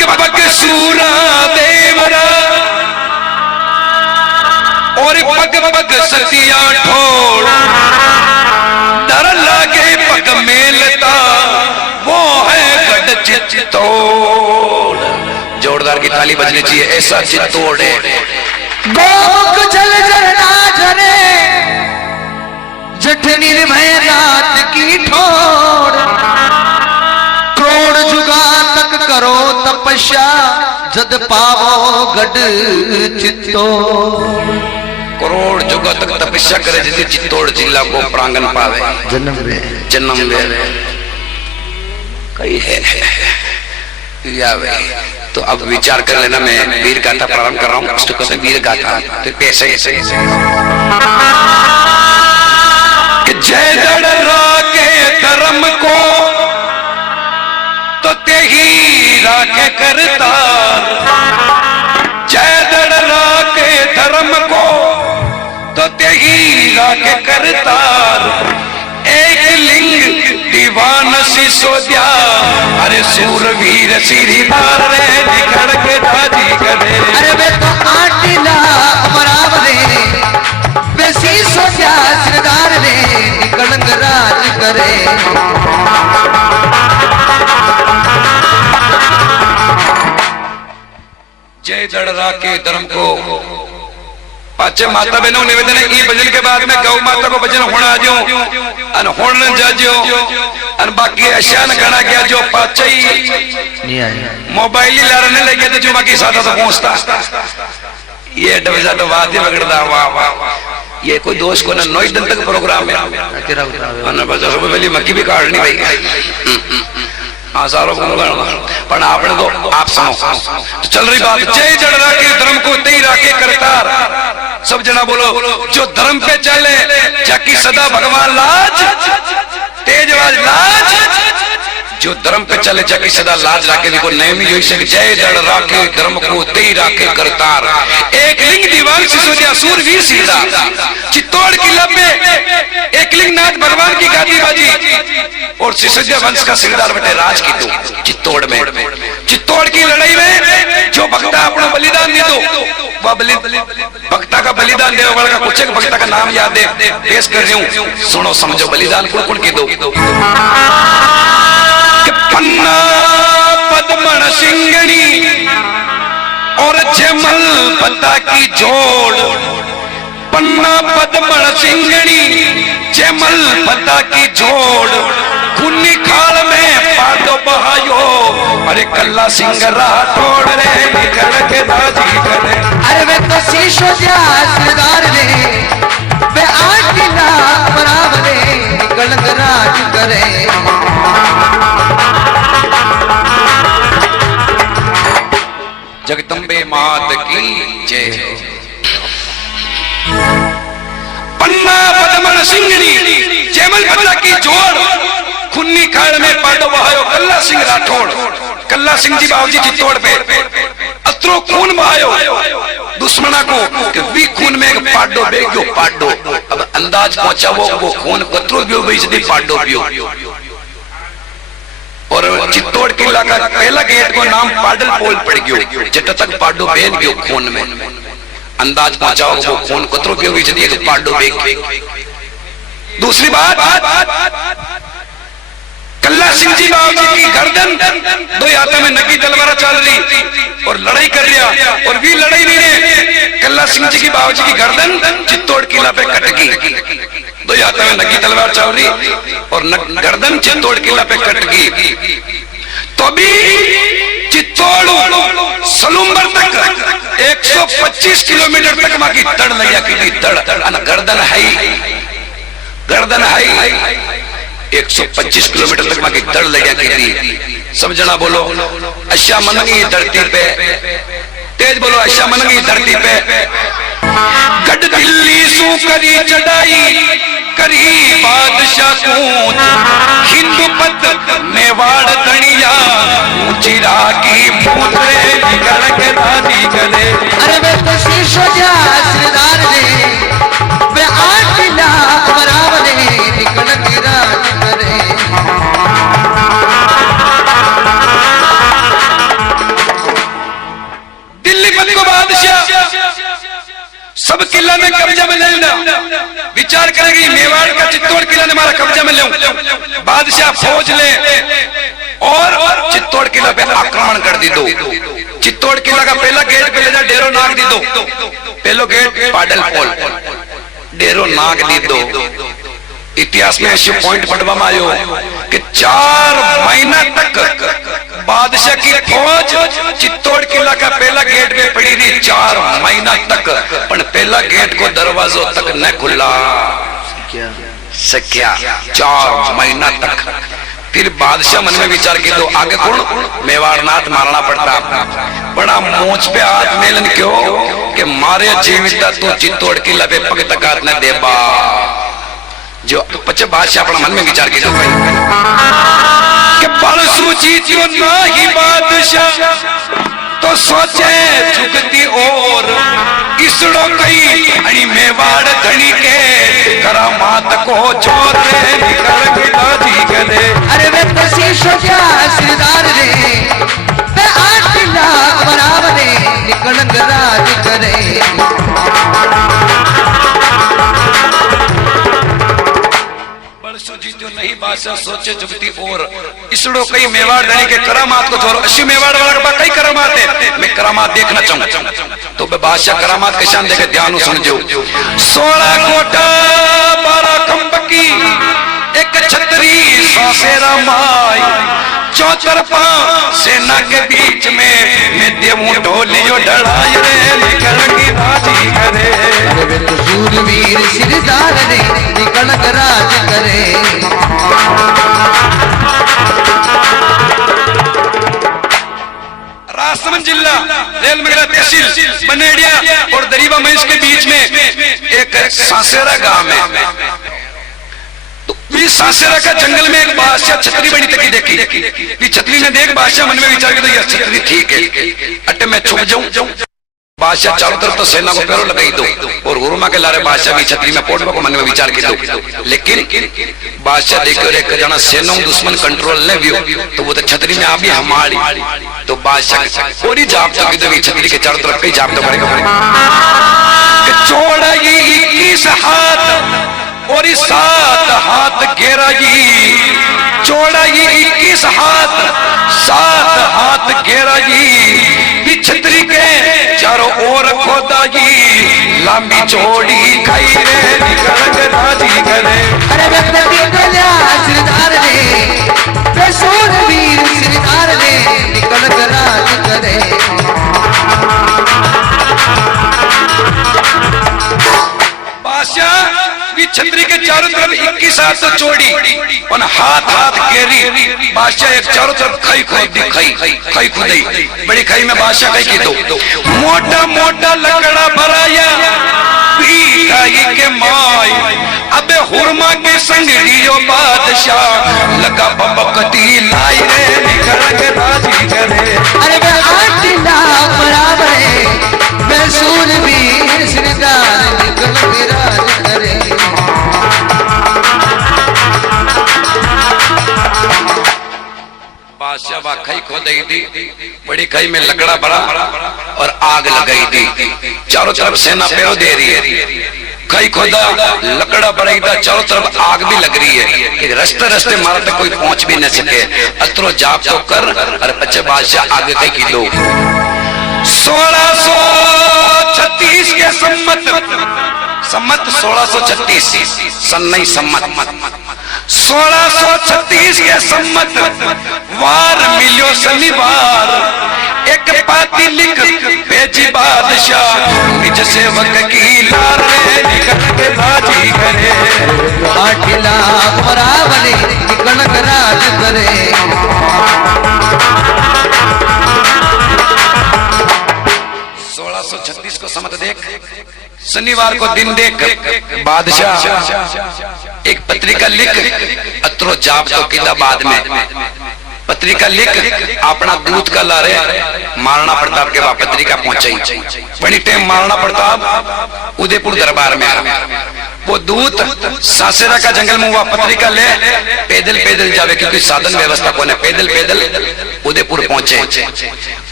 पग पग सूरा देवरा और पग पग सतिया ठोड़, डर लागे पग मेलता वो है गढ़ चित्तौड़। जोरदार की ताली बजनी चाहिए, ऐसा चित्तौड़ है। गोमुख जल झरना झरे जठ निर्भय रात की ठोर, करोड़ जुगा तक करो तपस्या जद पावो गढ़ चित्तौड़। करोड़ जुगा तक तपस्या करे जिसे चित्तौड़ जिला को प्रांगण पावे, जन्म वे कई है या वे। तो अब विचार कर लेना, मैं वीर गाथा प्रारंभ कर रहा हूँ। उसको कहते वीर गाथा। तो कैसे ऐसे जय दड़रा के धर्म को तो ते ही राखे करतार, जय दड़रा के धर्म को तो ते ही राखे करतार। एक लिंग दीवान सिसोदिया, अरे सूरवीर सिरीदार रे निखड़ के राजी करे। अरे वे तो आटिला अमरावरे वे सिसोदिया सिरदार रे निकड़ राज करे। जय दड़रा के धर्म को पाचे माता बहनों निवेदन है। ई भजन के बाद में गौ माता को भजन होना जो अन होन जाजो अन बाकी अशान गणा गया जो पाचे मोबाइल ही लारने लगे तो जो बाकी सादा तो पहुंचता। ये डबजा तो वाद्य बगड़दा वाह वाह। ये कोई दोस्त को ना 9 दिन तक प्रोग्राम है तेरा अन बजा सब पहले मक्की भी काटनी भाई आसारों को पर आपने तो आप सुनो। तो चल रही बात, जय दड़रा के धर्म को तेई राखे करतार। सब जना बोलो, जो धर्म पे चले जाकी सदा भगवान लाज, तेजवाज लाज। जो धर्म पे चले जाकी सदा लाज राखे। देखो नेमी जो इसे जय दड़रा के धर्म को तेई राखे करतार। एक लिंग दीवान सिसोदिया सूरवीर सिरदार, चित्तौड़ किला पे एक लिंग नाथ भगवान की गादी बाजी और सिसोदिया वंश का सिरदार बटे राज की दो चित्तौड़ में। चित्तौड़ की लड़ाई में जो भक्ता अपना बलिदान दे दो, वह भक्ता का बलिदान दे का कुछ एक भक्ता का नाम याद है, पेश कर रही हूँ, सुनो समझो। बलिदान कौन कौन की दो? पन्ना पद्मण सिंगड़ी और जमल पता की जोड़, पन्ना पद्मण सिंगड़ी जमल पता की जोड़। खूनी खाल में पादो बहायो, अरे कल्ला सिंह राठौड़ रे निकल के राजी करे। अरे वे तो सिसोदिया सिरदार रे वे आटिला अमरावरे निकड़ राज करे। जगदम्बे मात की जय। पन्ना पद्मण सिंगड़ी जयमल पता की जोड़, खुन्नी खाड़ में पाडो बहायो कल्ला सिंह राठौड़। कल्ला सिंह जी बाबूजी चित्तौड़ पे अत्रो खून बहायो दुश्मना को कि वी खून में एक पाडो बेगो पाडो। अब अंदाज पहुंचा वो खून कतरो बियो बेचदी पाडो बियो। और चित्तौड़ किला का पहला गेट को नाम पाडल पोल पड़ गयो, जट तक पाडो बेन गयो खून में। अंदाज पहुंचाओ वो खून कतरो बियो बेचदी एक पाडो बेग। दूसरी बात, कल्ला सिंह जी बाबूजी की गर्दन दो हाथों में नगी तलवार चल रही और लड़ाई कर लिया, और भी लड़ाई नहीं है। कल्ला सिंह जी की बाबूजी की गर्दन चित्तौड़ किला पे कट गई। दो हाथों में नगी तलवार चल रही और गर्दन चित्तौड़ किला पे कट गई। तो भी चित्तौड़ सलूम्बर तक 125 किलोमीटर तक वहां की दड़ लैया की दड़ गर्दन है 125 किलोमीटर तक वहां की दड़ लैया की। सब जना बोलो अशा मनंगी धरती पे, तेज बोलो अशा मनंगी धरती पे। गढ़ दिल्ली सू करी चढ़ाई करी बादशाह कूच, हिंदू पद मेवाड़ धनिया ऊंची रागी पूतरे निकल के राजी चले। अरे वे तो सिसोदिया सिरदार रे वे आटिला अमरावरे निकड़ राज करे। बादशाह सब किला ने कब्जा में ले लेना, विचार करेगी मेवाड़ का चित्तौड़ किला ने हमारा कब्जा में लूं। बादशाह फौज ले और चित्तौड़ किला पे आक्रमण कर दी दो। चित्तौड़ किला का पहला गेट पे ले जा डेरो नाग दी दो, पहलो गेट पाडल पोल डेरो नाग दी दो। इतिहास में ऐसे पॉइंट पढ़वा में आयो कि 4 महीना तक बादशाह की फौज चित्तौड़ किला का पहला गेट पे पड़ी रही, 4 महीना तक, पर पहला गेट को दरवाजों तक न खुला सकिया 4 महीना तक। फिर बादशाह मन में विचार की दो आगे कौन मेवाड़नाथ मारना पड़ता, बड़ा मोच पे हाथ मेलन क्यों कि मारे जीवित तू चित्तौड़ किला पे पग तक न देबा। जो पचे बादशाह अपना मन में विचार की दो भाई कि बल सूचियो ना ही बादशाह तो सोचे झुकती और इसड़ो कई अणी मेवाड़ धनी के करामात को छोड़े निकल गिला जी गले। अरे वे तसी सोचा सिरदार रे वे 8 लाख बराबर निकल राज करे। जीतो नहीं बादशाह सोचे जुगती और इसड़ो कई मेवाड़ धनी के करामात को छोड़ो। 80 मेवाड़ वाला के पास कई करामात है, मैं करामात देखना चाहूं। तो बादशाह करामात के शान देखे ध्यान सुन जो 16 कोटा 12 खंबकी एक छतरी सासेरा माई, चौतरफा सेना के बीच में मैं देवूं ढोलियो ढड़ाई रे निकल की राजी करे। अरे वे तो सूरवीर सिरदार रे निकल राज करे। राजसमंद जिला रेलमगरा तहसील बनेडिया और दरीबा महेश के बीच में एक सासेरा गांव है। तो इस सासेरा का जंगल में एक बादशाह छतरी बनी तकी देखी। छतरी ने देख बादशाह मन में विचार किया तो यह छतरी ठीक है, अटे मैं छुप जाऊं। बादशाह चारों तरफ तो सेना को पैरों लगाई दो और गुरुमा के लारे बादशाह की छतरी में पोटवा को मन में विचार की दो। लेकिन बादशाह देखो एक जना सेना दुश्मन कंट्रोल ले भी तो वो तो छतरी में अभी हमारी तो बादशाह पूरी जाप तो की छतरी के चारों तरफ कई जाप तो करेगा चौड़ा ये 21 हाथ और 7 हाथ घेरा जी, चौड़ा ये 21 हाथ 7 हाथ घेरा जी। छतरी के चारों ओर खोदा जी लंबी चौड़ी खाई रे निकल राजी करे। अरे व्यक्ति कल्या सिरदार रे वे सूरवीर सिरदार रे निकल राज करे। बादशाह भी छतरी के चारों तरफ 21 हाथ तो चौड़ी और हाथ हाथ घेरी। बादशाह एक चारों तरफ खाई खोदी खाई खुदाई बड़ी खाई में बादशाह खाई की दो मोटा मोटा लकड़ा भराया खाई के माई। अबे हुरमा के संग रियो बादशाह लगा बबकती लाई रे निकल के राजी करे। अरे वे 8 लाख बराबर वे सूरवीर सिरदार निकल राज करे। बादशाह वा खाई खोदाई दी, बड़ी खाई में लकड़ा भरा और आग लगाई दी। चारों तरफ सेना पैरों दे रही है, खाई खोदा लकड़ा बढ़ाई था, चारों तरफ आग भी लग रही है कि रस्ते रस्ते मारा तक कोई पहुंच भी न सके। अतरो जाप तो कर और बच्चे बादशाह आगे कई की दो 1636 के सम्मत 1636 सन नहीं सम्मत 1636 के सम्मत वार मिलियो शनिवार एक पाती लिख भेजी बादशाह निज सेवक की लार रे निकल के राजी करे। 8 लाख बराबर निकल राज करे। 1636 को सम्मत देख शनिवार को दिन देख बादशाह एक पत्रिका लिख अत्रो जाप तो किदा बाद में पत्रिका लिख अपना दूध का लारे महाराणा प्रताप के वहां पत्रिका पहुंचाई। बड़ी टाइम महाराणा प्रताप उदयपुर दरबार में वो दूत सासेरा का जंगल में हुआ पत्रिका ले पैदल पैदल जावे, क्योंकि साधन व्यवस्था को पैदल पैदल उदयपुर पहुंचे।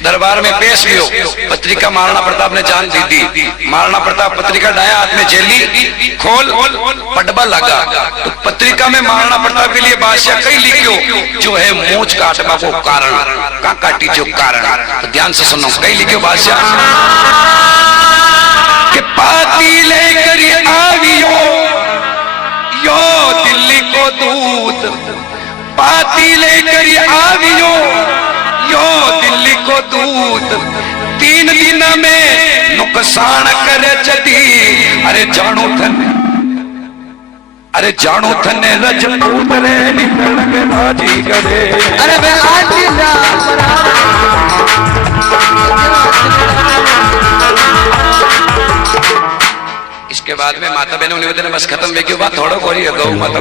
दरबार में पेश लियो, पत्रिका महाराणा प्रताप ने जान दी थी। महाराणा प्रताप पत्रिका डाया हाथ में, जेली खोल पटबा लगा। तो पत्रिका में महाराणा प्रताप के लिए बादशाह कई लिखियो जो है मूंछ काटबा को कारण, का काटी जो कारण। तो ध्यान से सुनो, कई लिखियो बादशाह के पाती लेकर आवियो यो दिल्ली को दूत, पाती लेकर आवियो यो दिल्ली को दूत, 3 दिन में नुकसान करे जदी। अरे जानो थने रजपूत रे निकल के राजी करे। अरे मैं इसके बाद में माता बहनों ने बस खत्म वे क्यों बात थोड़ा कोरी गौ माता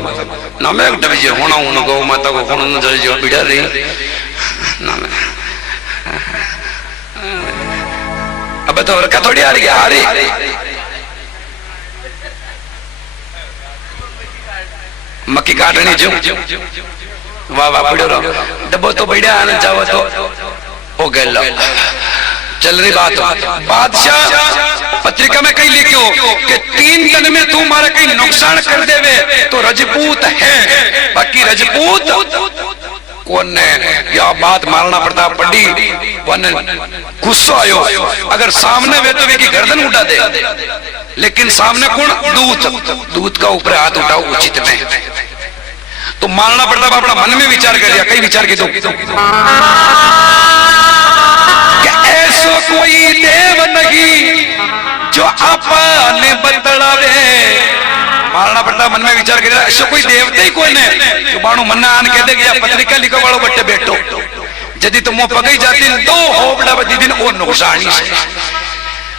ना मैं डबजे होना हूं गौ माता को होना न जो बिड़ा रही ना मैं अब तो और का थोड़ी आ रही आ रही मक्की काटनी जो वाह वाह बिड़ो रो डब्बो तो बढ़िया आने जाओ तो हो गए। चल रही बात, बादशाह पत्रिका में कहीं लिखियो कि 3 दिन में तू मारे कहीं नुकसान कर देवे तो रजपूत है, बाकी रजपूत कौन ने या बात महाराणा प्रताप पढ़ी वन गुस्सा आयो। अगर सामने वे तो वे की गर्दन उठा दे, लेकिन सामने कौन दूत का ऊपर हाथ उठाओ उचित में। तो महाराणा प्रताप अपना मन में विचार कर लिया, कई विचार की तो ऐसो कोई देव नहीं जो आपने बतलावे। महाराणा प्रताप मन में विचार कर ऐसा कोई देवता ही कोई नहीं जो बाणु मन आन कह दे पत्रिका लिखो वालों बट्टे बैठो यदि तुम वो पगई जाती तो हो बड़ा बदी दिन और नुकसानी से,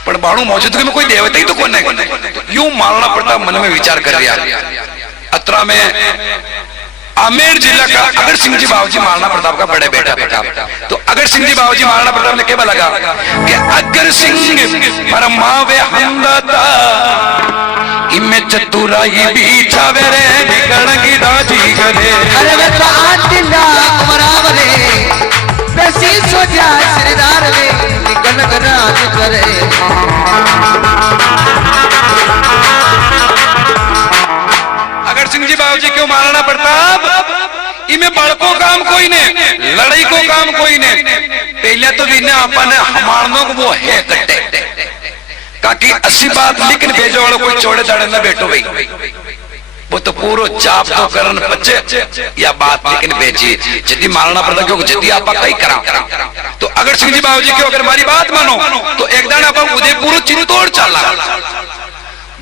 पर बाणु मौजूदगी में कोई देवता ही तो कौन है। यूं महाराणा प्रताप मन में विचार कर लिया। अत्रा में आमेर जिला का अगर सिंह जी बाबूजी महाराणा प्रताप का बड़े बेटा प्रताप, तो अगर सिंह जी बाबूजी महाराणा प्रताप ने क्या लगा कि अगर सिंह फरमावे हमदाता इमे चतुराई बीछावे रे निकलंगी राजी करे। अरे वे तो आटिला अमरावरे बेसी सोचा श्रीदार वे निकल राज करे। अगर सिंह जी बाबूजी क्यों महाराणा प्रताप इमे बड़को काम कोई ने, लड़ाई को काम कोई ने, पहले तो भी अपन हमारनों को वो है कट्टे ताकि 80 बात लिखन भेजो वालों कोई चौड़े दाड़े न बैठो भाई, वो तो पूरा जाप तो करन बच्चे या बात लिखन भेजी। यदि महाराणा प्रताप क्यों यदि आप कई करा तो अगर सिंह जी बाबूजी क्यों अगर हमारी बात मानो तो एक दाना आप उदयपुर चित्तौड़ चला।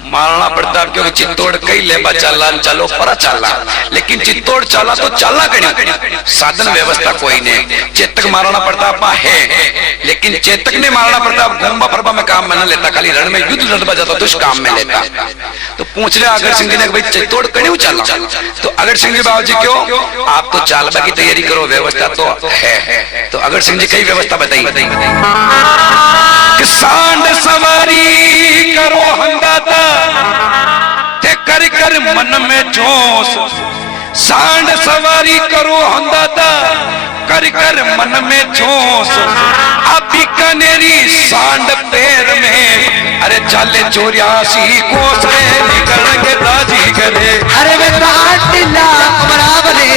महाराणा प्रताप क्योंकि चित्तौड़ कई लेबा चाला चलो परा चाला, लेकिन चित्तौड़ चाला तो चाला कहीं साधन व्यवस्था कोई नहीं। चेतक महाराणा प्रताप है, लेकिन चेतक ने महाराणा प्रताप घूमबा फरबा में काम में न लेता, खाली रण में युद्ध लड़वा जाता तो काम में लेता। तो पूछ रहे अगर सिंह जी ने भाई चित्तौड़ कहीं चाला, तो अगर सिंह जी बाबूजी क्यों आप तो चालबा की तैयारी करो, व्यवस्था तो है। तो अगर सिंह जी कई व्यवस्था बताइए कि सांड सवारी करो हंगाता ते कर कर मन में जोश, सांड सवारी करो हंगाता कर कर मन में जोश। अब बीकानेरी सांड पैर में अरे चाले 84 कोस रे निकल के राजी करे। अरे वे तो आटिला अमरावरे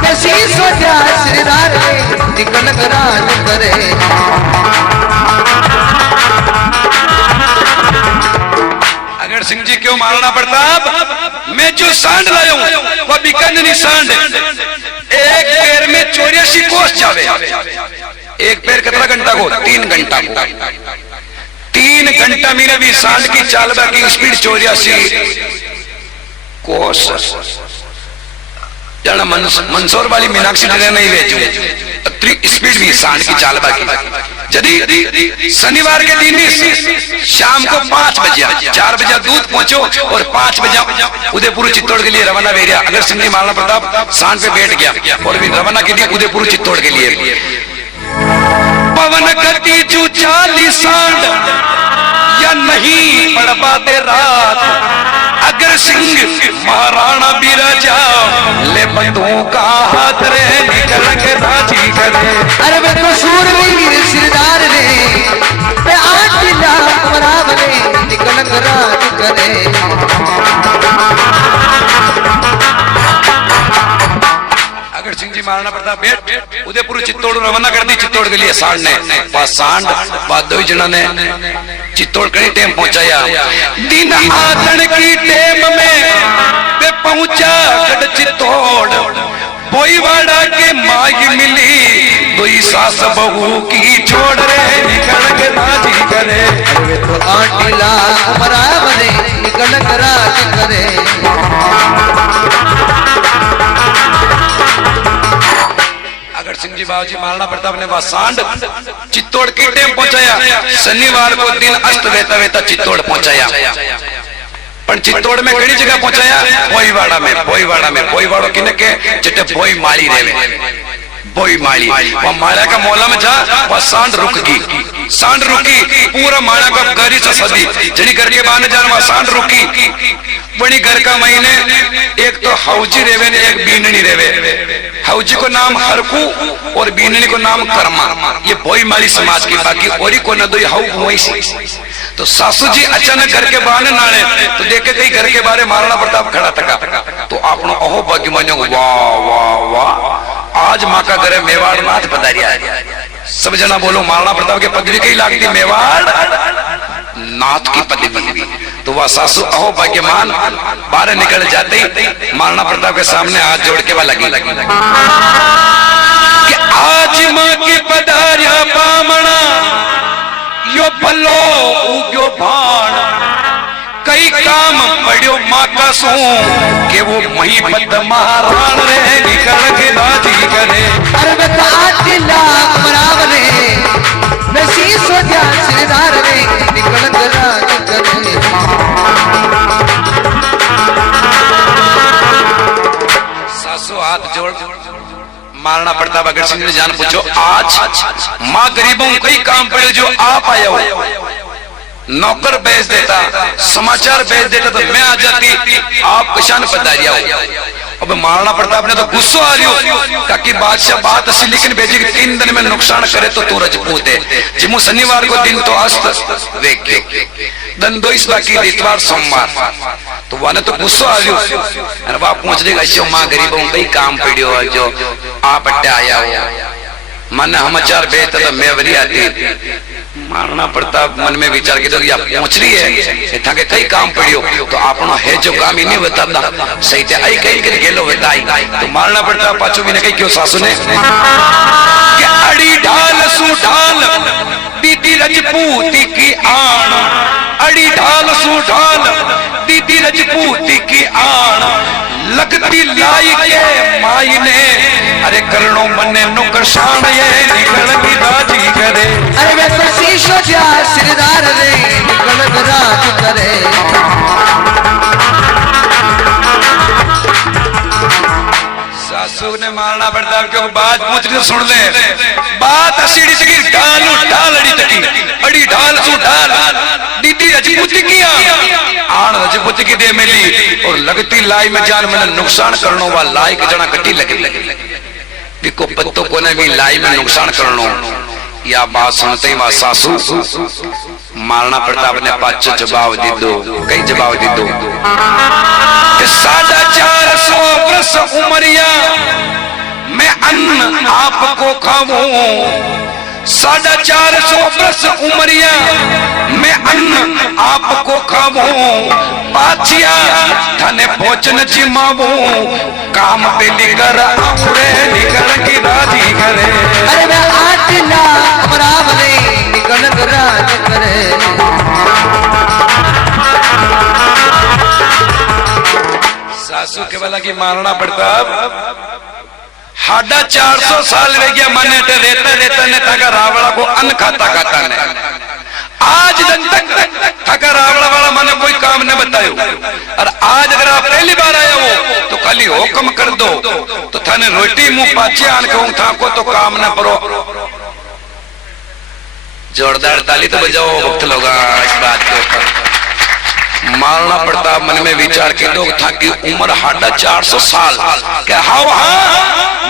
बेसी सोचा श्रीदार वे निकल राज करे। अगर सिंह जी क्यों महाराणा प्रताप मैं जो सांड लाया हूं वह बीकानेरी सांड, एक पैर में 84 कोस जावे। एक पैर कितना घंटा को 3 घंटा को 3 घंटा मीने भी सांड की चालबा की स्पीड 84 कोस। जाना मंदसौर वाली मीनाक्षी ट्रेन नहीं भेजू स्पीड भी सांड की चालबा की। यदि शनिवार के दिन शाम को 5 बजे 4 बजे दूध पहुंचो और 5 बजे उदयपुर चित्तौड़ के लिए रवाना भेजा। अगर सिंह जी महाराणा प्रताप सांड पे बैठ गया और भी रवाना के लिए उदयपुर चित्तौड़ के लिए पवन गति जो 40 सांड या नहीं पड़ पाते रात अगर सिंह महाराणा बिराजा ले बंधुओं का हाथ रे निकल के राजी करे। अरे वे तो शूरवीर सिरदार रे पे 8 लाख बराबर रे निकल के राज करे। अगर सिंह जी महाराणा प्रताप बेट उदयपुर चित्तौड़ रवाना कर दी चित्तौड़ के लिए सांड ने सांड दो ही जना ने चित्तौड़ कई टेम पहुंचाया। दिन आदन की टेम में वे पहुंचा गढ़ चित्तौड़ बोईवाड़ा के माई मिली दोई सास बहू की छोड़ रे निकल के राजी करे। अरे तो 8 लाख बराबर रे निकल के राज करे। अगर सिंह जी बाबूजी महाराणा प्रताप ने वह सांड चित्तौड़ की टेम पहुंचाया। शनिवार को दिन अस्त वेता वेता चित्तौड़ पहुंचाया। पर चित्तौड़ में कई जगह पहुंचाया बोईवाड़ा में बोईवाड़ो किने के जिते बोई माली रेवे बोई माली वह माला का मोला में जा वह सांड रुकी पूरा माला का गरी से सदी जनी घर के बाने जान वह सांड रुकी बड़ी घर का महीने एक तो हौजी रेवे ने एक बीननी रेवे। हौजी को नाम हरकू और बीननी को नाम कर्मा। ये बोई माली समाज की बाकी और को न दो वही तो सासू जी अचानक घर के बाहर नाले तो देखे कई घर के बारे महाराणा प्रताप खड़ा थका तो आपनो अहो भाग्य मान्यो वाह वाह वाह आज माँ का घर मेवाड़ नाथ पधारिया। सब जना बोलो महाराणा प्रताप के पदवी कई लागती मेवाड़ नाथ की पदवी। तो वह सासू अहो भाग्यमान बाहर निकल जाते ही महाराणा प्रताप के सामने हाथ जोड़ के वह लगी कि आज माँ की पधारिया बामणा यो भलो उग्यो भाण कई काम पड़ियो माँ का सू के वो मही पद महाराण रे निकल के राजी करे। अरे वे तो 8 लाख बराबर रे मैं शीशो जा सिरदार रे निकल के राज करे। सासू हाथ जोड़ महाराणा प्रताप अगर सिंह ने जान पूछो आज माँ गरीबों कई काम पड़े जो आप आया हो नौकर भेज देता समाचार भेज देता तो मैं आ जाती आप किसान पधारिया हो। अब महाराणा प्रताप ने तो गुस्सा आ रही हो ताकि बादशाह बात असली लेकिन भेजी कि 3 दिन में नुकसान करे तो तू रजपूत है जिमु शनिवार को दिन तो अस्त वेख दन 2 बाकी इतवार सोमवार तो वह तो गुस्सा आ रही हो वह पहुंच देगा ऐसे माँ गरीबों कई काम पड़ियो जो आप अट्टे आया हो मन समाचार भेजता तो मैं वरी आती। महाराणा प्रताप मन में विचार किया कि पहुंच रही है इतना के कई काम पड़ियो तो आपनो है जो काम ही नहीं बताता सही थे आई कहीं कहीं गेलो बताई। तो महाराणा प्रताप पाछू भी ने कही क्यों सासू ने कि अड़ी ढाल सु ढाल दीदी रजपूती की आण अड़ी ढाल सु ढाल दीदी रजपूती की आण लगती लाई के माई ने अरे करणों मने नुकसान ये निकल की राजी करे। अरे वे तो शीशो जा सिरदार रे निकल के राज करे। सासू ने महाराणा प्रताप के बात पूछ के सुन ले बात असीड़ी तकी ढालू ढाल अड़ी तकी अड़ी ढाल सु ढाल दीदी रजपूती की आण रजपूती की दे मिली और लगती लाई में जान मैंने नुकसान करनो वा लाई के जना कटी लगी बिको पत्तो को ने भी लाई में नुकसान करनो या बात सुनते ही वह सासू महाराणा प्रताप ने पाँच जवाब दी दो कई जवाब दी दो 450 वर्ष उमरिया मैं अन्न आपको खाऊं 450 वर्ष उमरिया मैं अन्न आपको खाऊं पाछिया थाने भोजन जिमावू काम पे निकर आउरे निकल की राजी करे। अरे मैं 8 लाख बराबर निकल के राज करे। सासू के वाला की महाराणा प्रताप 450 साल रह गया माने रेता रेता ने थका रावड़ा को अन्न खाता ने आज दिन तक थका रावड़ा वाला माने कोई काम न बतायो और आज अगर आप पहली बार आए हो तो खाली हुक्म कर दो तो थाने रोटी मुंह पाछे आन के था को तो काम न करो। जोरदार ताली तो बजाओ वक्त लोगा इस बात के ऊपर। महाराणा प्रताप मन में विचार के दो था कि उम्र हाडा 400 साल के हाँ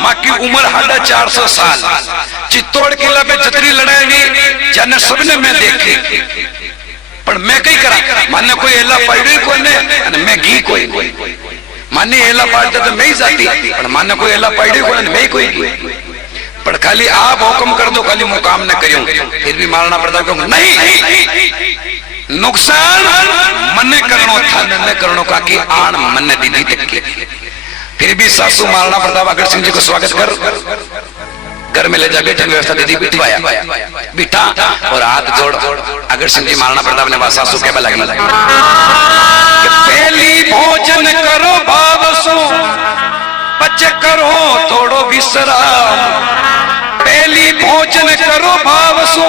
माँ की उम्र हाडा 400 साल चित्तौड़ किला पे जतरी लड़ाई हुई जन सबने मैं देखी पर मैं कई करा माने कोई एला पड़ी कोई ने मैं घी कोई माने एला पाड़ता तो मैं ही जाती पर माने कोई एला पड़ी कोई मैं कोई पर खाली आप हुक्म कर दो खाली मुकाम न करूं फिर भी महाराणा प्रताप को नहीं नुकसान मन्ने करनो था न करनो का कि आन मन्ने दीदी तक फिर भी सासू महाराणा प्रताप अग्रज सिंह जी को स्वागत कर घर में ले जा बेटे व्यवस्था दीदी बिठवाया बिठा और हाथ जोड़ अग्रज सिंह जी महाराणा प्रताप ने सासू के लगे पहली भोजन करो भावसो बच्चे करो थोड़ो विश्राम पहली भोजन करो भावसो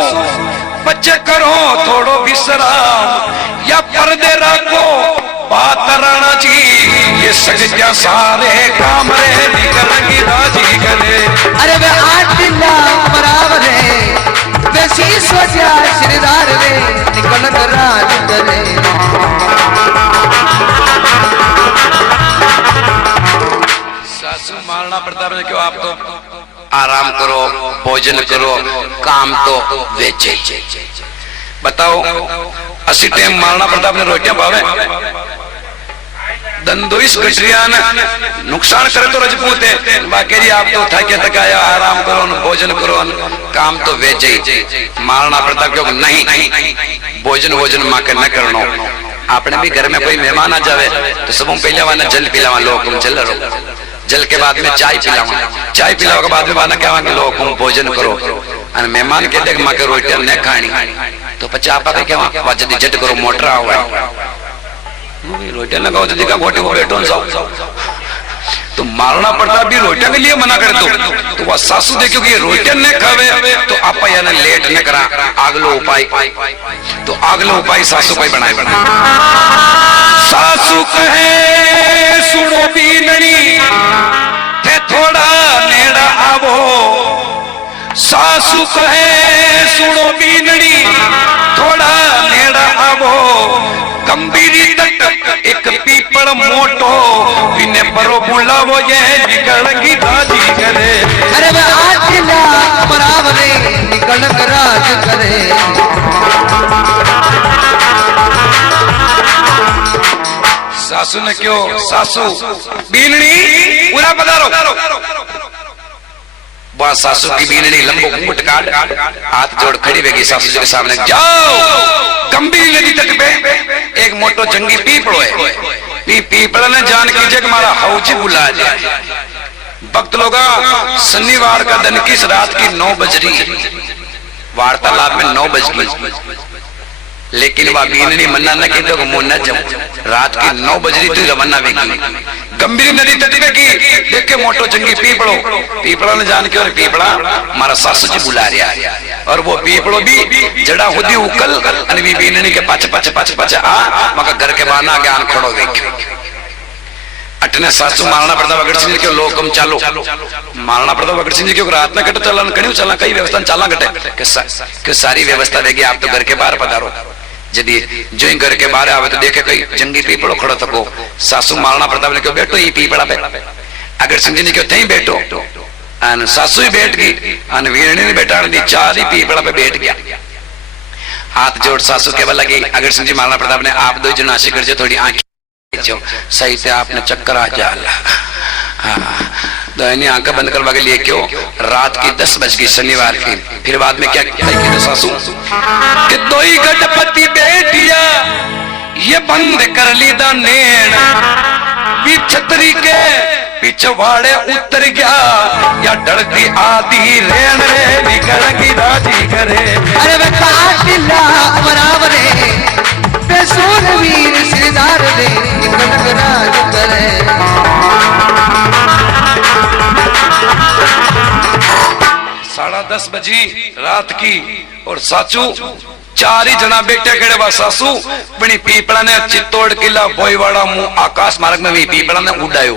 बच्चे करो थोड़ो विश्राम या पर्दे रखो बात राणा जी ये सगजा सारे काम रे निकलगी राजी करे अरे वे 8 दिन बराबर है वैसी सोचा श्रीदार रे निकल राज करे सासू महाराणा प्रताप ने क्यों आप तो आराम करो भोजन करो काम तो वेचे बताओ 80 टाइम महाराणा प्रताप ने रोटियां पावे दंदोइस गठरिया नुकसान करे तो रजपूत है बाकी आप तो थके थकाया आराम करो भोजन करो काम तो वेचे महाराणा प्रताप क्यों नहीं भोजन भोजन मां के न करनो आपने भी घर में कोई मेहमान आ जावे तो सबों पहले वाला जल पिलावा लोग चल रहो जल के बाद में चाय पिलावा चाय पिलावा के बाद में वाना क्या लोग भोजन करो और मेहमान कहते हैं मां के रोटियां न खानी तो पचा आपा क्या वहां जल्दी झट करो मोटर आओ रोटियां न खाओ जल्दी का घोटे को बैठो तो महाराणा प्रताप भी रोटियां के लिए मना कर दो तो वह सासू देखो कि ये रोटियां न खावे तो आप यानी लेट न करा आगलो उपाय तो आगलो उपाय सासू को बनाए सासू कहे सुनो बीननी थे थोड़ा नेड़ा आवो सासू कहे सुनो बीननी थोड़ा नेड़ा आवो गंभीरी तक एक पीपल मोटो बिने परो बुलावो ये निकलगी राजी करे अरे वे 8 दिन बराबर है निकल राज करे सासू ने क्यों सासू बीननी पूरा पधारो वहां सासू की बीननी लंबो घूंघट काट हाथ जोड़ खड़ी रहेगी सासू जी के सामने जाओ गंभीर नदी तट पे एक मोटो जंगी पीपड़ो है पीपड़ा ने जान कीजिए कि हमारा हौजी बुला जाए भक्त लोग शनिवार का दिन किस रात की 9 बज रही वार्तालाप में 9 बज गई लेकिन वह बीननी मन्ना न कहते को मुंह न जाऊं रात की 9 बज रही थी रवाना वेगी गंभीर नदी तट पे की देख के मोटो जंगी पीपड़ा ने जान के और पीपड़ा हमारा सासू जी बुला रहा है और वो पीपड़ो भी जड़ा होती उकल और भी बीननी के पाछे आ मगर घर के बाना ज्ञान खड़ो देख अटने सासू महाराणा प्रताप अग्रज सिंह के लोकम चालो महाराणा प्रताप अग्रज सिंह जी के रात में कट चलन कणियो चला कई व्यवस्था चाला घटे कि सारी व्यवस्था देगी आप तो घर के बाहर पधारो यदि जो ही घर के बाहर आवे तो देखे कई जंगी पीपड़ो खड़ो थको सासू महाराणा प्रताप ने क्यों बैठो ये पीपड़ा पे अग्रज सिंह जी ने क्यों थई बैठो अन सासू ही बैठ गई अन वीरणी ने बैठा दी 4 ही पीपड़ा पे बैठ गया हाथ जोड़ सासू के बल लगी अग्रज सिंह जी महाराणा प्रताप ने आप 2 जन आशी कर थोड़ी आंखें सही से आपने चक्कर आ जाला हाँ आंखें बंद करवा के लिए क्यों रात की 10 बज गई शनिवार की फिर बाद में क्या तो सासू कि 2 ही गणपति बैठिया ये बंद कर ली दा नेण भी छतरी के पिछवाड़े उतर गया या डरती आधी रेण रे निकलगी राजी करे अरे वे 8 दिन बराबर है वीर श्रीदार दे निकल राज करे 10:30 बजी रात की और साचू 4 ही जना बेटे केड़े बा सासू बनी पीपड़ा ने चित्तौड़ किला बोईवाड़ा मुंह आकाश मार्ग में भी पीपड़ा ने उड़ायो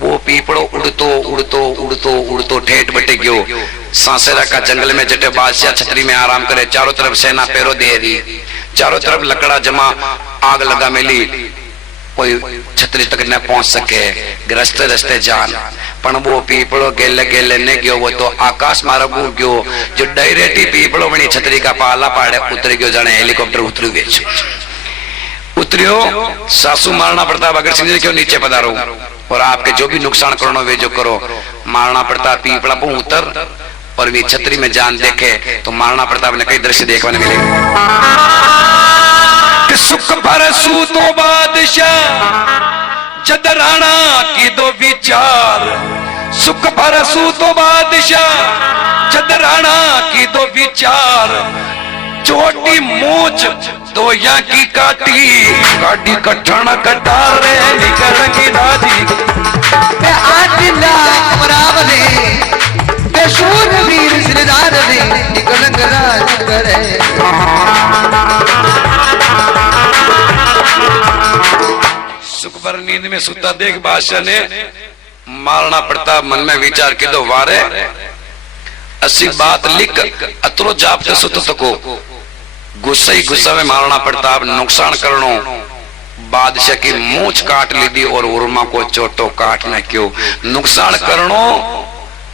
वो पीपड़ो उड़तो उड़तो उड़तो उड़तो ठेठ बटे गयो सांसेरा का जंगल में जटे बादशाह छतरी में आराम करे चारों तरफ सेना पैरो दे रही चारों तरफ लकड़ा जमा, आग लगा मिली, कोई छतरी तक न पहुंच सके, रस्ते रस्ते जान। पण वो पीपड़ो गेले गेले ने गयो, वो तो आकाश मार्गो गयो, जो डायरेक्ट ही पीपड़ो बनी छतरी का पाला पाड़े उतर गयो, जाने हेलीकॉप्टर उतरू बेच उतरियो। सासू महाराणा प्रताप अगर सिंह क्यों नीचे पधारो और आपके जो भी नुकसान करना वे जो करो। महाराणा प्रताप पीपड़ा पर उतर और वे छतरी में जान देखे तो महाराणा प्रताप ने कई दृश्य देखने मिले कि सुख भर सूतो बादशाह जद राणा की दो विचार, सुख भर सूतो बादशाह जद राणा की दो विचार, चोटी मूछ तो या की काटी काटी कठण कटार रे निकलगी राजी मैं आदिला अमरावले बेशूर वीर सिरदार रे निकलंग राज करे। सुख भर नींद में सुता देख बादशाह ने महाराणा प्रताप मन में विचार के दो वारे असी बात लिख अतरो जाप से सुत सको। गुस्सा ही गुस्सा में महाराणा प्रताप नुकसान करनो बादशाह की मूंछ काट ली दी और उर्मा को चोटो काटना क्यों नुकसान करनो।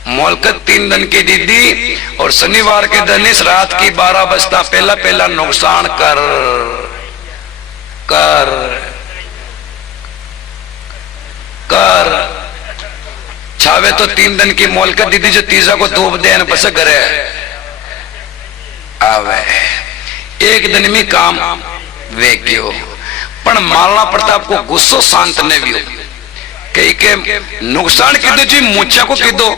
मोलकत 3 दिन की दीदी और शनिवार के दिन इस रात की 12 बजता पहला पहला नुकसान कर कर कर छावे तो 3 दिन की मोलकत दीदी जो तीसरा को धूप देन बस करे आवे 1 दिन में काम वे क्यों। पण महाराणा प्रताप को गुस्सो शांत ने भी कई के नुकसान कीधो जी मूछा को कीधो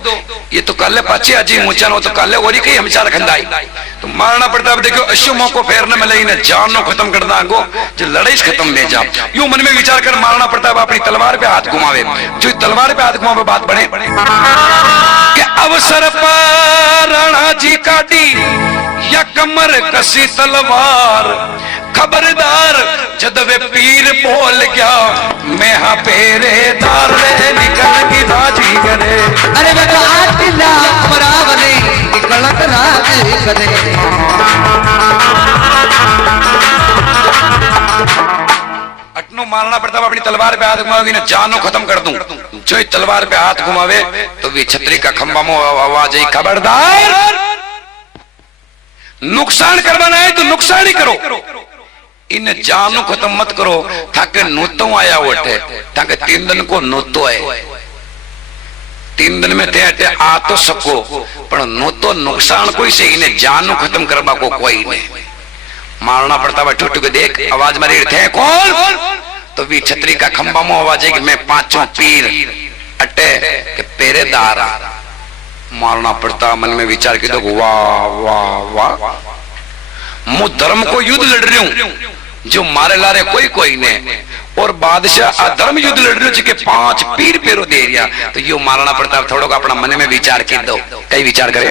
ये तो काले पाछे अजी मूछा नो तो काले ओरी कई हमचार खंदाई। तो महाराणा प्रताप देखो अशु मौको फेर न मिले इन्हें जान नो खत्म कर दांगो जो लड़ाई खत्म ले जा। यूं मन में विचार कर महाराणा प्रताप अपनी तलवार पे हाथ घुमावे, जो तलवार पे हाथ घुमावे बात बने कि अवसर पर राणा जी काटी या कमर कसी तलवार, खबरदार जद वे पीर बोल गया मैं हाँ पेरेदार रे निकलगी राजी करे। अरे मैं तो आदिला अमरावले निकलंग राज करे। अटनो महाराणा प्रताप अपनी तलवार पे हाथ घुमावे ना जानो खत्म कर दूं। जो तलवार पे हाथ घुमावे तो वे छतरी का खंबा में आवाज आई खबरदार नुकसान करवाना है तो नुकसान ही करो, इन जानो खत्म मत करो ताकि नोतो आया उठे ताकि 3 दिन को नोतो है 3 दिन में ते आ तो सको पर नोतो नुकसान कोई से इन्हें जानो खत्म करवा को कोई नहीं। महाराणा प्रताप ठुट के देख आवाज मारी थे कौन तो भी छतरी का खंबा में आवाज है कि मैं 5 पीर अटे के पेरेदार। महाराणा प्रताप मन में विचार के दो वाह वाह वाह मु धर्म को युद्ध लड़ रही हूं जो मारे लारे कोई ने और बादशाह अधर्म युद्ध लड़ रही के 5 पीर पेरो दे रिया। तो यो महाराणा प्रताप थोड़ा अपना मन में विचार के दो कई विचार करे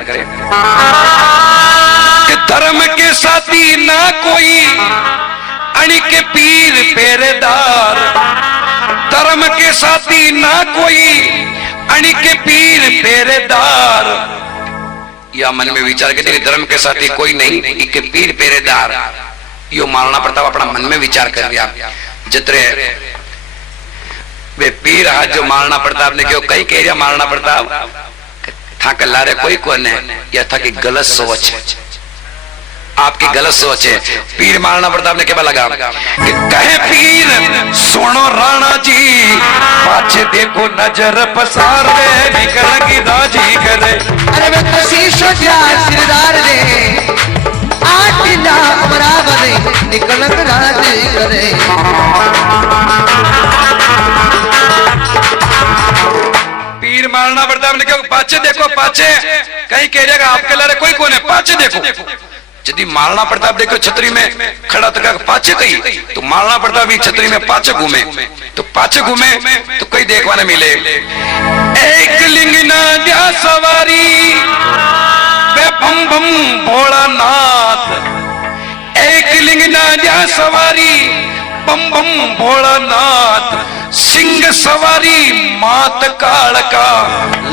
कि धर्म के साथी ना कोई अणी के पीर पेरेदार, धर्म के साथी ना कोई अणी के पीर पेरेदार। या मन में विचार के धर्म के साथी कोई नहीं इके पीर पेरेदार। यो महाराणा प्रताप अपना मन में विचार कर लिया जितरे वे पीर हाथ जो महाराणा प्रताप ने क्यों कई कह रहा महाराणा प्रताप था कर लारे कोई कौन है या था कि गलत सोच है आपकी गलत सोच है। पीर महाराणा प्रताप ने क्या लगा कि कहे पीर सुनो राणा जी पाछे देखो नजर पसार रे निकलगी राजी करे। अरे मैं कसी सोचा सिरदार रे आदिला अमरावले निकलंग राज करे। पीर महाराणा प्रताप ने कहा पाछे देखो पाछे कहीं कह रहा आपके लारे कोई कौन है पाछे देखो। यदि महाराणा प्रताप देखो छतरी में खड़ा तो पाछे कहीं तो महाराणा प्रताप भी छतरी में पाछे घूमे तो पाछे घूमे तो कहीं देखवाने मिले एक लिंग ना सवारी बे भम भम भोलानाथ, एक लिंग ना सवारी बम बम भोलानाथ, सिंह सवारी मात काल का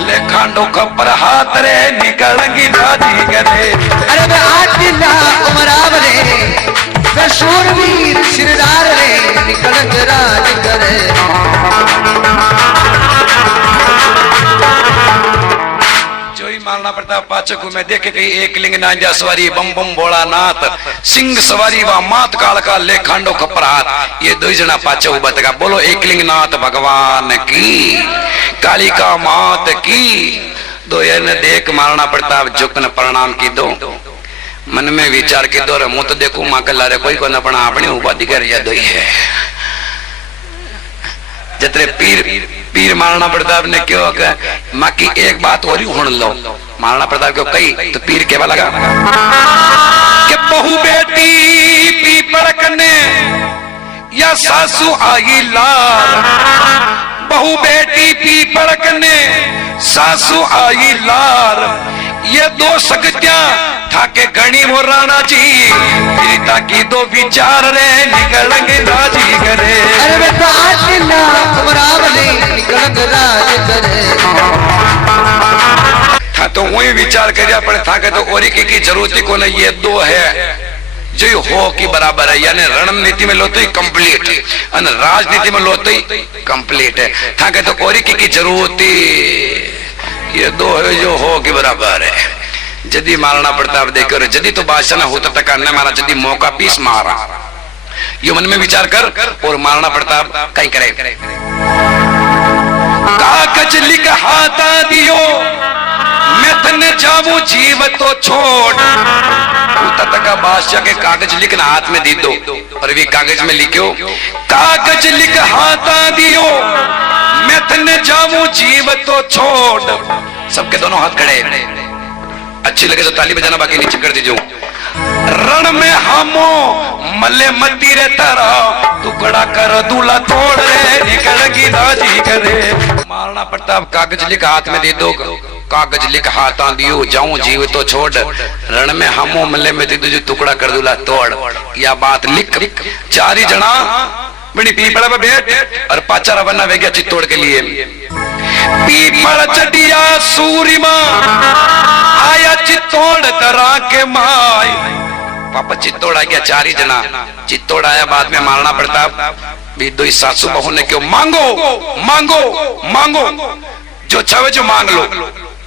लेखांडो खबर हाथ रे निकलगी राजी करे। अरे मैं आदिला अमरावले बेशूर प्रताप पाछे घूमे देखे कहीं एक लिंग नांजा सवारी बम बम भोला नाथ सिंह सवारी वा मात काल का ले खांडो खपरात। ये दो जना पाछे उबा तका बोलो एक लिंग नाथ भगवान की कालिका मात की। दो ने देख महाराणा प्रताप झुकन प्रणाम की दो मन में विचार की दो मुँह तो देखू माँ कल रे कोई को न पड़ा अपनी उपाधि कर दो है जतरे पीर महाराणा प्रताप ने क्यों माँ की एक बात और ही हुण लो। महाराणा प्रताप क्यों कही तो पीर कहवा लगा कि बहु बेटी पीपल कने या सासू आई लार। बहु बेटी पीपल कने सासू आई लार ये दो सकत्या ठाके गणी वो राणा जी पीता की दो विचार रे निकलेंगे राजी करे। अरे बेटा आटिला अमरावली निकलेंगे राज करे। था तो वही विचार करिया पड़े था के तो और की जरूरत को नहीं ये दो है जो हो की बराबर है यानी रणनीति में लो तो कंप्लीट और राजनीति में लो तो कंप्लीट है था के तो और की जरूरत ये दो है जो हो की बराबर है। जदी महाराणा प्रताप देखो जदी तो बादशाह ना होता तक ने मारा जदी मौका पीस मारा यो मन में विचार कर और महाराणा प्रताप कहीं करे कागज लिख हाथा दियो मैं तने जाऊं जीव तो छोड़। तक बादशाह के कागज लिखना हाथ में दी दो और भी कागज में लिखो कागज लिख हाथा दियो मैं तने जाऊं जीव तो छोड़। सबके दोनों हाथ खड़े अच्छी लगे तो ताली बजाना बाकी नीचे कर दीजिए। रण में हमो मल्ले मती रे तारा टुकड़ा कर दूला तोड़ रे निकलेगी राजी करे। महाराणा प्रताप कागज लिख हाथ में दे दो कागज लिख हाथा दियो जाऊं जीव तो छोड़। रण में हमो मल्ले में दीदू टुकड़ा कर दूला तोड़ या बात लिख। चारी जना बड़ी पीपड़ा पे बैठ और पाचा रवाना वे गया चित्तौड़ के लिए। पीपल चढ़िया सूरिमा आया चित्तौड़ तरा के माय। पापा चित्तौड़ आ गया चारी जना चित्तौड़ आया बाद में महाराणा प्रताप भी दो सासू बहू ने क्यों मांगो मांगो मांगो जो चाहे जो मांग लो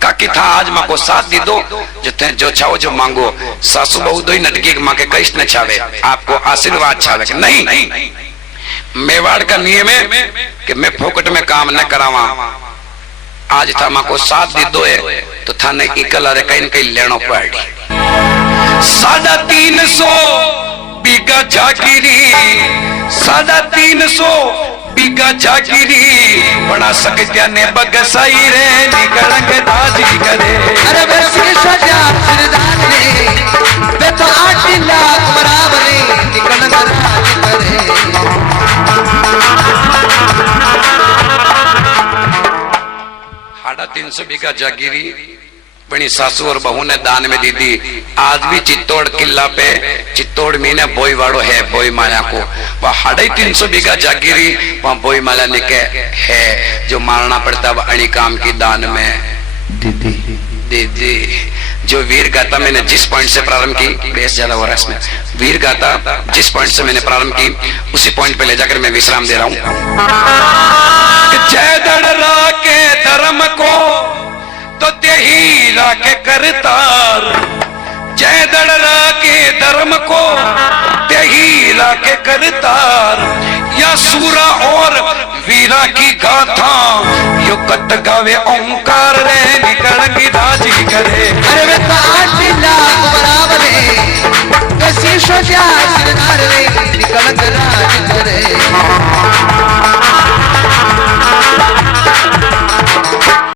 काकी था आज माँ को साथ दी दो जो चाहो जो मांगो। सासू बहू दो ही नटकी माँ के कष्ट न चाहे आपको आशीर्वाद चाहे नहीं मेवाड़ का नियम है कि मैं फोकट में काम न करावा। आज था माँ को साथ दी दो है तो थाने इकल अरे कहीं कहीं लेनो पड़ी। 350 बीघा जागीरी 350 बीघा जागीरी बना सकत्या ने बगसाई रे निकलेंगे राजी करे। अरे बरसी सजा सिरदार रे वे तो 8 लाख बराबर रे निकलेंगे राज करे। 350 बीघा जागीरी बनी सासू और बहू ने दान में दी थी। आज भी चित्तौड़ किला पे चित्तौड़ मीने बोई वाड़ो है बोई माया को वह 350 बीघा जागीरी वहाँ बोई माला निके है जो महाराणा प्रताप अणी काम की दान में दीदी। जो वीर गाथा मैंने जिस पॉइंट से प्रारंभ की बेस ज्यादा हो रहा है इसमें वीर गाथा जिस पॉइंट से मैंने प्रारंभ की उसी पॉइंट पे ले जाकर मैं विश्राम दे रहा हूं। जय दड़रा के धर्म को तो त्यही राखे करतार। जय दड़रा के धर्म को त्यही राखे करतार या सूरा और वीरा की गाथा यो कट गावे ओंकार रे निकलेंगी राजी करे। अरे वे तो 8 लाख बराबर रे कसी सोचा सिरदार रे निकलेंगे राज करे।